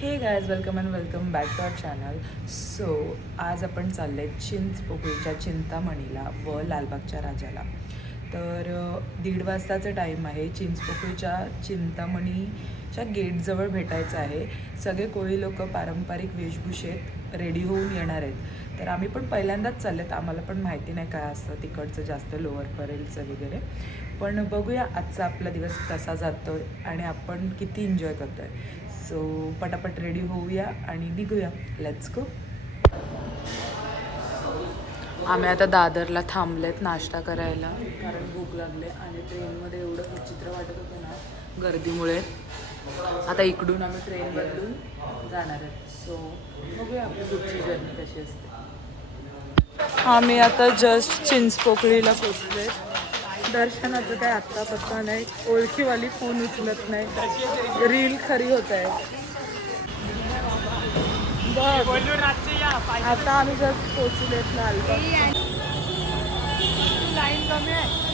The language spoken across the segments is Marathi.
हे guys welcome and welcome back to our channel. So आज आपण चालले चिंचपोकळीच्या चिंतामणीला व लालबागच्या राजाला. तर 1:30 वाजताचं टाईम आहे. चिंचपोकळीच्या चिंतामणीच्या गेटजवळ भेटायचं आहे. सगळे कोळी लोक पारंपरिक वेशभूषेत रेडी होऊन येणार आहेत. तर आम्ही पण पहिल्यांदाच चाललेत. आम्हाला पण माहिती नाही काय असतं तिकडचं जास्त लोअरपर्यंतचं वगैरे. पण बघूया आजचा आपला दिवस कसा जातो आहे आणि आपण किती एन्जॉय करतो आहे. सो पटापट रेडी होऊया आणि निघूया. Let's go. आम्ही आता दादरला थांबलेत नाश्ता करायला कारण भूक लागले आणि ट्रेनमध्ये एवढं विचित्र वाटत होतं ना गर्दीमुळे. आता इकडून आम्ही ट्रेन बदलून जाणार आहेत. सो बघूया आपली पुढची जर्नी कशी असते. आम्ही आता जस्ट चिंचपोकळीला पोचले. दर्शनाचं काय आत्ता पत्ता नाही. ओळखीवाली फोन उचलत नाही. रील खरी होत आहे. आता आम्ही जस्ट पोचलेत लालबाग. लाईन कमी आहे.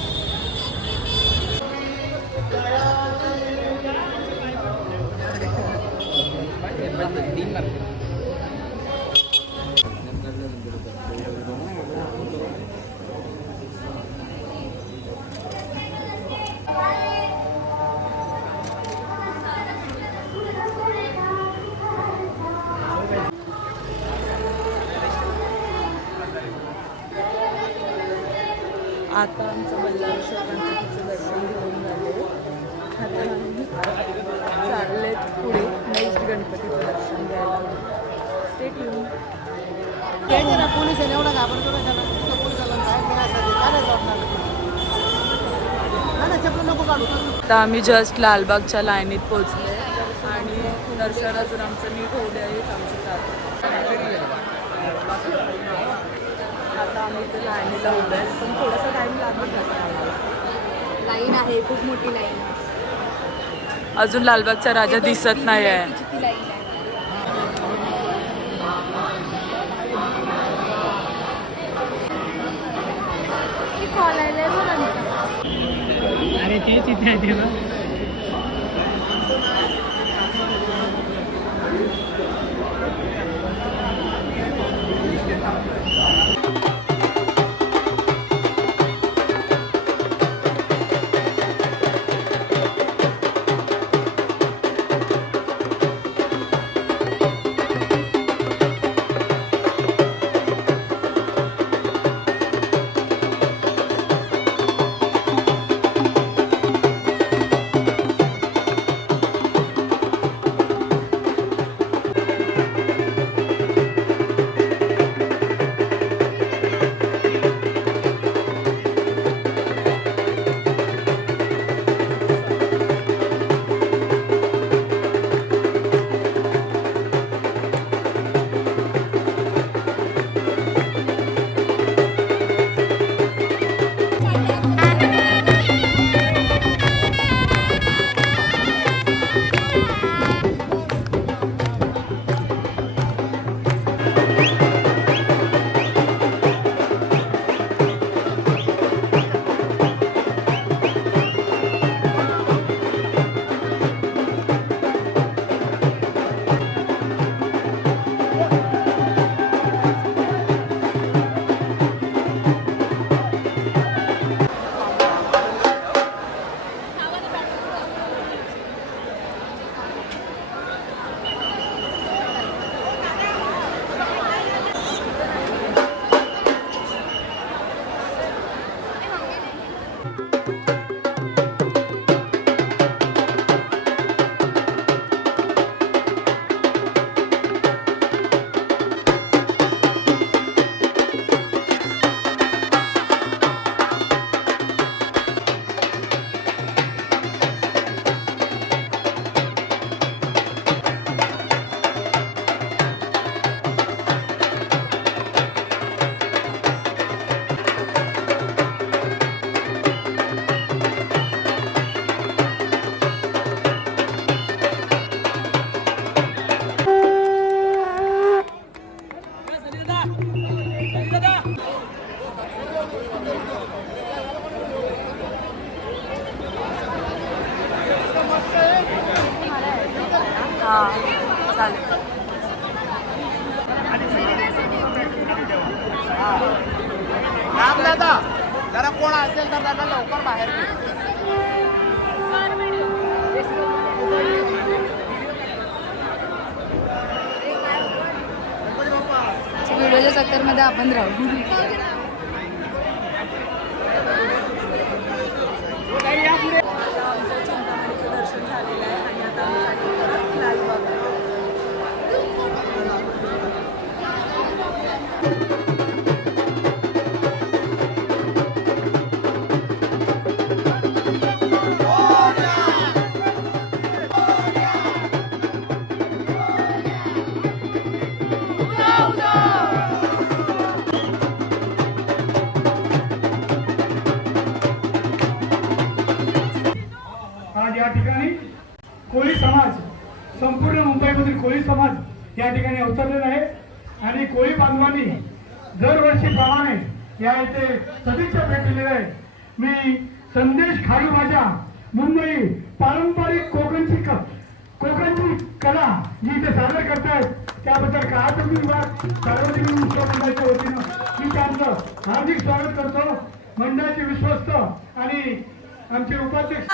आता आमचं बल्लाळेश्वर गणपतीचं दर्शन घेऊन झाले. आता आम्ही चाललेत पुढे नेक्स्ट गणपतीचं दर्शन घ्यायला. Stay tune. पोलीस एवढा घाबरतो आता आम्ही जस्ट लालबागच्या लाईनीत पोहोचले आणि दर्शन अजून आमचं नीट होऊ द्या हेच आमची प्रार्थना. आता आम्ही ते लाईनीला उभे आहेत पण थोडासा टाईम लागत नाही आम्हाला. लाईन आहे, खूप मोठी लाईन आहे. अजून लालबागचा राजा दिसत नाही आहे. किती लाईन आहे. अरे तेच इथे आहे तेव्हा. दादा जरा कोण असेल तर दादा लवकर बाहेर घे. व्हिडिओच्या चक्करमध्ये आपण राहू. आता आमचं चिंतामणीचं दर्शन झालेलं आहे आणि आता आम्ही चाललो परत लालबागला. आज या ठिकाणी कोळी समाज, संपूर्ण मुंबईमधील कोळी समाज या ठिकाणी अवतरलेला आहे आणि कोळी बांधवांनी दरवर्षीप्रमाणे या इथे सदिच्छा भेटलेल्या आहे. मी संदेश खारू माझ्या मुंबई पारंपरिक कोकणची कला जी इथे सादर करतायत त्याबद्दल काळातून विभाग सार्वजनिक उत्सव मंडळाच्या वतीनं मी त्यांचं हार्दिक स्वागत करतो. मंडळाचे विश्वस्त आणि आमचे उपाध्यक्ष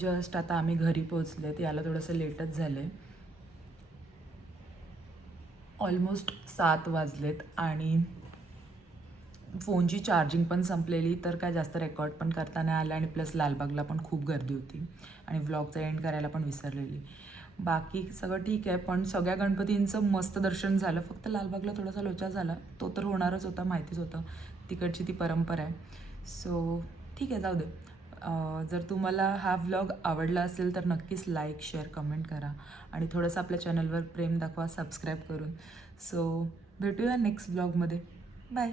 जस्ट आता आम्ही घरी पोहोचलेत. याला थोडंसं लेटच झालं आहे. ऑलमोस्ट 7 वाजलेत आणि फोनची चार्जिंग पण संपलेली, तर काय जास्त रेकॉर्ड पण करता नाही आलं आणि प्लस लालबागला पण खूप गर्दी होती आणि व्लॉगचा एंड करायला पण विसरलेली. बाकी सगळं ठीक आहे, पण सगळ्या गणपतींचं मस्त दर्शन झालं. फक्त लालबागला थोडासा लोचा झाला, तो तर होणारच होता, माहितीच होतं, तिकडची ती परंपरा आहे. सो ठीक आहे, जाऊ दे. जर तुम्हाला हा व्लॉग आवडला असेल तर नक्कीच लाईक, शेअर, कमेंट करा आणि थोडंसं आपल्या चॅनलवर प्रेम दाखवा सबस्क्राईब करून. सो भेटूया नेक्स्ट व्लॉगमध्ये. बाय.